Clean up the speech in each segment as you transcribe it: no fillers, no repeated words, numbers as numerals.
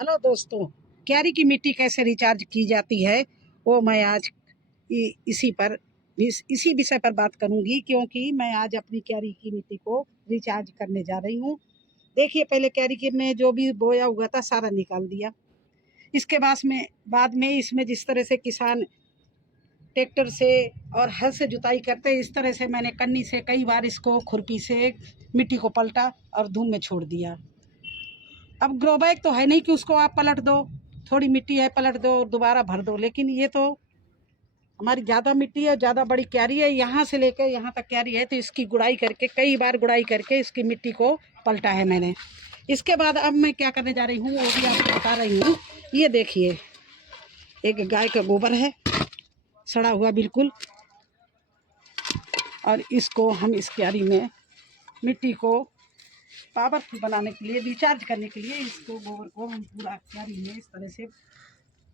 Hello दोस्तों, क्यारी की मिट्टी कैसे रिचार्ज की जाती है वो मैं आज इसी विषय पर बात करूंगी, क्योंकि मैं आज अपनी क्यारी की मिट्टी को रिचार्ज करने जा रही हूँ। देखिए, पहले क्यारी के में जो भी बोया हुआ था सारा निकाल दिया। इसके बाद में इसमें जिस तरह से किसान ट्रैक्टर से और हल से जुताई करते हैं, इस तरह से मैंने कन्नी से कई बार इसको खुरपी से मिट्टी को पलटा और धूम में छोड़ दिया। अब ग्रो बैग तो है नहीं कि उसको आप पलट दो, थोड़ी मिट्टी है पलट दो और दोबारा भर दो, लेकिन ये तो हमारी ज़्यादा मिट्टी है, ज़्यादा बड़ी क्यारी है, यहाँ से लेकर यहाँ तक क्यारी है, तो इसकी गुड़ाई करके कई बार गुड़ाई करके इसकी मिट्टी को पलटा है मैंने। इसके बाद अब मैं क्या करने जा रही हूँ वो भी आपको बता रही हूँ। ये देखिए, एक गाय का गोबर है सड़ा हुआ बिल्कुल, और इसको हम इस क्यारी में मिट्टी को पावरफुल बनाने के लिए, रिचार्ज करने के लिए, इसको गोबर को हम पूरा क्यारी में इस तरह से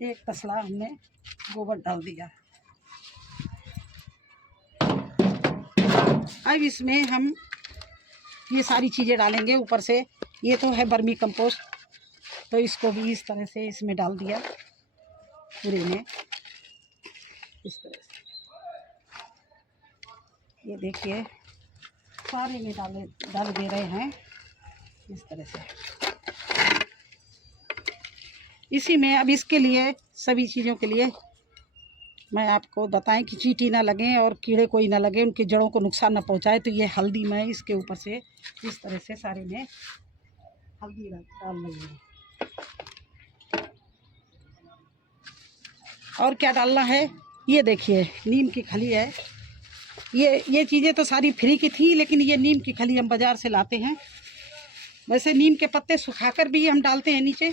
एक तसला हमने गोबर डाल दिया। अब इसमें हम ये सारी चीज़ें डालेंगे ऊपर से। ये तो है बर्मी कंपोस्ट, तो इसको भी इस तरह से इसमें डाल दिया पूरे में, इस तरह से। ये देखिए, सारे में डाल दे रहे हैं इस तरह से। इसी में अब इसके लिए, सभी चीज़ों के लिए मैं आपको बताएं कि चींटी ना लगे और कीड़े कोई ना लगे, उनकी जड़ों को नुकसान ना पहुंचाए, तो ये हल्दी मैं इसके ऊपर से इस तरह से सारे में हल्दी डाल रही हूँ। और क्या डालना है, ये देखिए, नीम की खली है। ये चीज़ें तो सारी फ्री की थी, लेकिन ये नीम की खली हम बाज़ार से लाते हैं। वैसे नीम के पत्ते सुखाकर भी हम डालते हैं नीचे।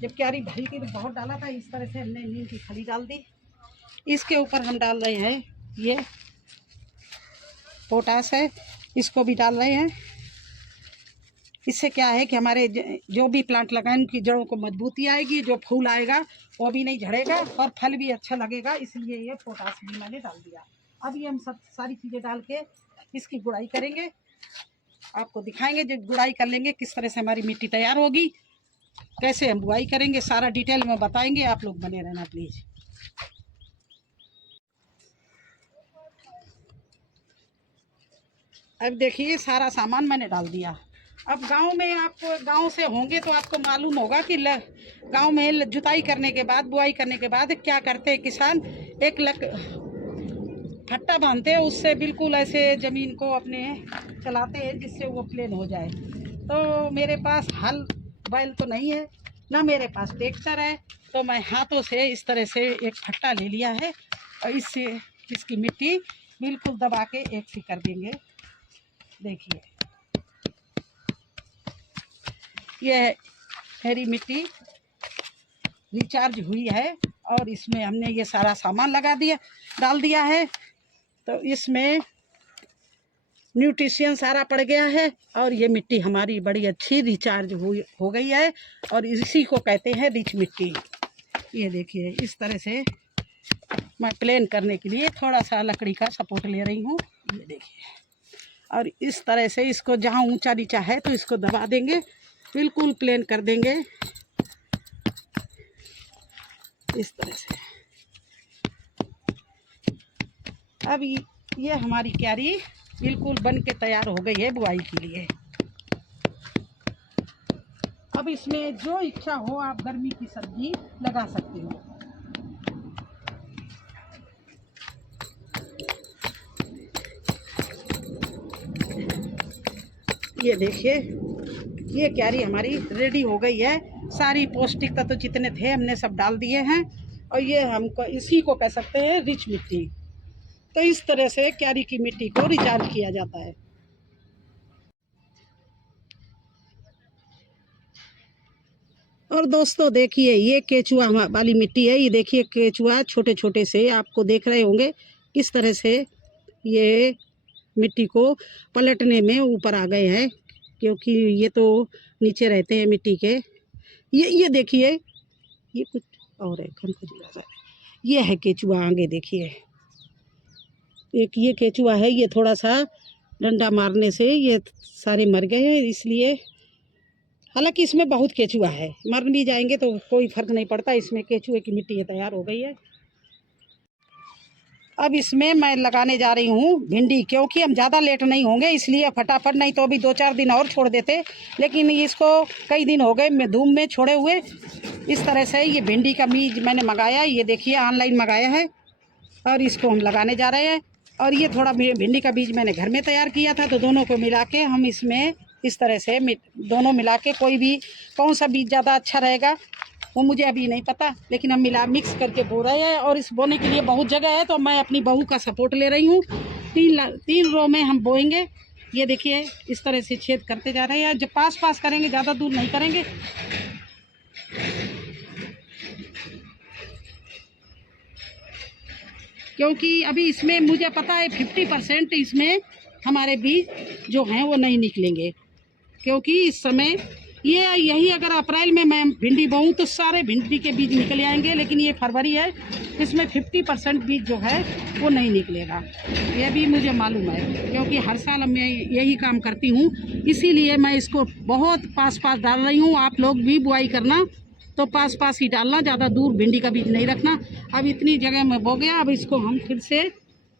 जब क्यारी भरी थी तो बहुत डाला था, इस तरह से हमने नीम की खली डाल दी। इसके ऊपर हम डाल रहे हैं ये पोटास है, इसको भी डाल रहे हैं। इससे क्या है कि हमारे जो भी प्लांट लगाएं उनकी जड़ों को मजबूती आएगी, जो फूल आएगा वो भी नहीं झड़ेगा और फल भी अच्छा लगेगा, इसलिए ये पोटास भी मैंने डाल दिया। अब ये हम सब सारी चीज़ें डाल के इसकी गुड़ाई करेंगे, आपको दिखाएंगे। जब गुड़ाई कर लेंगे किस तरह से हमारी मिट्टी तैयार होगी, कैसे हम बुआई करेंगे, सारा डिटेल में बताएंगे। आप लोग बने रहना प्लीज़। अब देखिए, सारा सामान मैंने डाल दिया। अब गांव में, आपको गांव से होंगे तो आपको मालूम होगा कि गांव में जुताई करने के बाद, बुआई करने के बाद क्या करते हैं किसान, एक फट्टा बांधते हैं, उससे बिल्कुल ऐसे ज़मीन को अपने चलाते हैं जिससे वो प्लेन हो जाए। तो मेरे पास हल बैल तो नहीं है, ना मेरे पास ट्रैक्टर है, तो मैं हाथों से इस तरह से एक फट्टा ले लिया है और इससे इसकी मिट्टी बिल्कुल दबा के एक सी कर देंगे। देखिए, ये मेरी मिट्टी रिचार्ज हुई है और इसमें हमने ये सारा सामान डाल दिया है, तो इसमें न्यूट्रिशन सारा पड़ गया है और ये मिट्टी हमारी बड़ी अच्छी रिचार्ज हो गई है, और इसी को कहते हैं रिच मिट्टी। ये देखिए, इस तरह से मैं प्लेन करने के लिए थोड़ा सा लकड़ी का सपोर्ट ले रही हूँ। ये देखिए, और इस तरह से इसको जहाँ ऊंचा नीचा है तो इसको दबा देंगे, बिल्कुल प्लेन कर देंगे इस तरह से। अब ये हमारी क्यारी बिल्कुल बन के तैयार हो गई है बुआई के लिए। अब इसमें जो इच्छा हो आप गर्मी की सब्जी लगा सकते हो। ये देखिए, ये क्यारी हमारी रेडी हो गई है। सारी पौष्टिक तत्व जितने थे हमने सब डाल दिए हैं, और ये हमको इसी को कह सकते हैं रिच मिट्टी। तो इस तरह से क्यारी की मिट्टी को रिचार्ज किया जाता है। और दोस्तों देखिए, ये केचुआ वाली मिट्टी है। ये देखिए, केचुआ छोटे छोटे से आपको देख रहे होंगे किस तरह से ये मिट्टी को पलटने में ऊपर आ गए हैं, क्योंकि ये तो नीचे रहते हैं मिट्टी के। ये देखिए, ये कुछ और है, ये है केचुआ। आगे देखिए, एक ये केचुआ है, ये थोड़ा सा डंडा मारने से ये सारे मर गए हैं, इसलिए हालांकि इसमें बहुत केचुआ है, मर भी जाएंगे तो कोई फर्क नहीं पड़ता, इसमें केचुए की मिट्टी तैयार हो गई है। अब इसमें मैं लगाने जा रही हूँ भिंडी, क्योंकि हम ज़्यादा लेट नहीं होंगे इसलिए फटाफट, नहीं तो अभी 2-4 दिन और छोड़ देते, लेकिन इसको कई दिन हो गए मैं धूप में छोड़े हुए। इस तरह से ये भिंडी का बीज मैंने मंगाया, ये देखिए ऑनलाइन मंगाया है, और इसको हम लगाने जा रहे हैं। और ये थोड़ा भिंडी का बीज मैंने घर में तैयार किया था, तो दोनों को मिला के हम इसमें इस तरह से दोनों मिला के, कोई भी कौन सा बीज ज़्यादा अच्छा रहेगा वो मुझे अभी नहीं पता, लेकिन हम मिक्स करके बो रहे हैं। और इस बोने के लिए बहुत जगह है, तो मैं अपनी बहू का सपोर्ट ले रही हूँ। 3 रो में हम बोएंगे। ये देखिए इस तरह से छेद करते जा रहे हैं, जब पास करेंगे, ज़्यादा दूर नहीं करेंगे। क्योंकि अभी इसमें मुझे पता है 50% इसमें हमारे बीज जो हैं वो नहीं निकलेंगे, क्योंकि इस समय यही अगर अप्रैल में मैं भिंडी बोऊँ तो सारे भिंडी के बीज निकल आएंगे, लेकिन ये फरवरी है, इसमें 50% बीज जो है वो नहीं निकलेगा। ये भी मुझे मालूम है, क्योंकि हर साल मैं यही काम करती हूँ, इसीलिए मैं इसको बहुत पास डाल रही हूँ। आप लोग भी बुआई करना तो पास ही डालना, ज़्यादा दूर भिंडी का बीज नहीं रखना। अब इतनी जगह में बो गया, अब इसको हम फिर से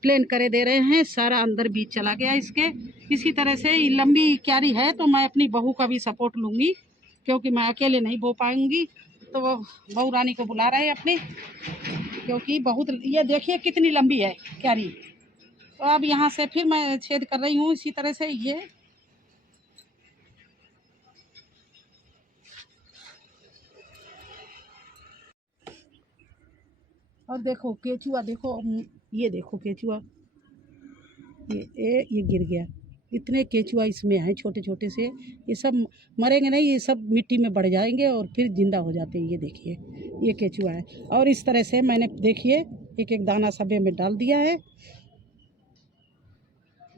प्लेन करे दे रहे हैं, सारा अंदर बीज चला गया इसके। इसी तरह से लंबी क्यारी है, तो मैं अपनी बहू का भी सपोर्ट लूँगी, क्योंकि मैं अकेले नहीं बो पाऊँगी। तो वो बहू रानी को बुला रहे हैं अपने, क्योंकि बहुत, ये देखिए कितनी लंबी है क्यारी। तो अब यहाँ से फिर मैं छेद कर रही हूँ इसी तरह से ये। और देखो केचुआ, देखो ये देखो केचुआ, ये गिर गया। इतने केचुआ इसमें हैं छोटे छोटे से, ये सब मरेंगे नहीं, ये सब मिट्टी में बढ़ जाएंगे और फिर जिंदा हो जाते हैं। ये देखिए ये केचुआ है। और इस तरह से मैंने देखिए एक दाना सब्बे में डाल दिया है।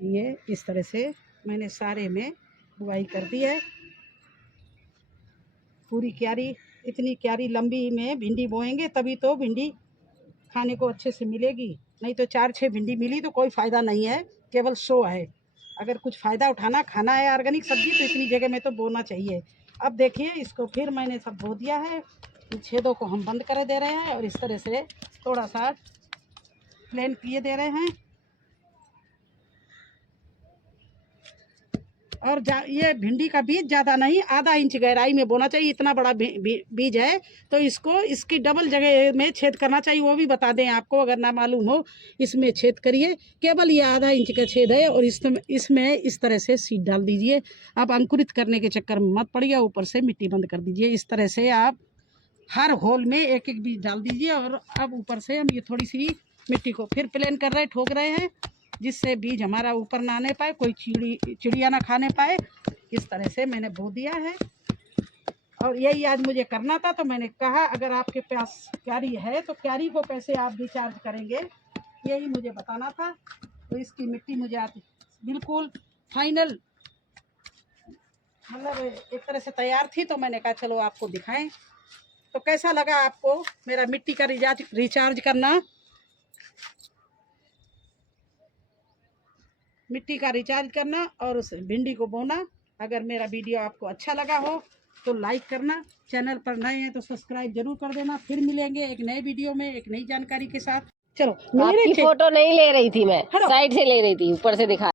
ये इस तरह से मैंने सारे में बुआई कर दी है, पूरी क्यारी। इतनी क्यारी लंबी में भिंडी बोएंगे तभी तो भिंडी खाने को अच्छे से मिलेगी, नहीं तो 4-6 भिंडी मिली तो कोई फ़ायदा नहीं है, केवल शो है। अगर कुछ फ़ायदा उठाना, खाना है ऑर्गेनिक सब्जी, तो इतनी जगह में तो बोना चाहिए। अब देखिए इसको फिर मैंने सब बो दिया है, छेदों को हम बंद कर दे रहे हैं और इस तरह से थोड़ा सा प्लेन किए दे रहे हैं। और ये भिंडी का बीज ज़्यादा नहीं, आधा इंच गहराई में बोना चाहिए। इतना बड़ा बीज है तो इसको इसकी डबल जगह में छेद करना चाहिए, वो भी बता दें आपको अगर ना मालूम हो। इसमें छेद करिए, केवल ये आधा इंच का छेद है, और इसमें इस तरह से सीड डाल दीजिए। आप अंकुरित करने के चक्कर में मत पड़िए, ऊपर से मिट्टी बंद कर दीजिए। इस तरह से आप हर होल में एक एक बीज डाल दीजिए। और अब ऊपर से हम ये थोड़ी सी मिट्टी को फिर प्लेन कर रहे हैं, ठोक रहे हैं, जिससे बीज हमारा ऊपर ना आने पाए, कोई चिड़िया ना खाने पाए। इस तरह से मैंने बो दिया है, और यही आज मुझे करना था। तो मैंने कहा अगर आपके पास क्यारी है तो क्यारी को कैसे आप रिचार्ज करेंगे, यही मुझे बताना था। तो इसकी मिट्टी मुझे आती बिल्कुल फाइनल, मतलब एक तरह से तैयार थी, तो मैंने कहा चलो आपको दिखाएं। तो कैसा लगा आपको मेरा मिट्टी का रिचार्ज करना, मिट्टी का रिचार्ज करना और उस भिंडी को बोना। अगर मेरा वीडियो आपको अच्छा लगा हो तो लाइक करना, चैनल पर नए हैं तो सब्सक्राइब जरूर कर देना। फिर मिलेंगे एक नए वीडियो में एक नई जानकारी के साथ। चलो, आपकी फोटो नहीं ले रही थी मैं, साइड से ले रही थी, ऊपर से दिखा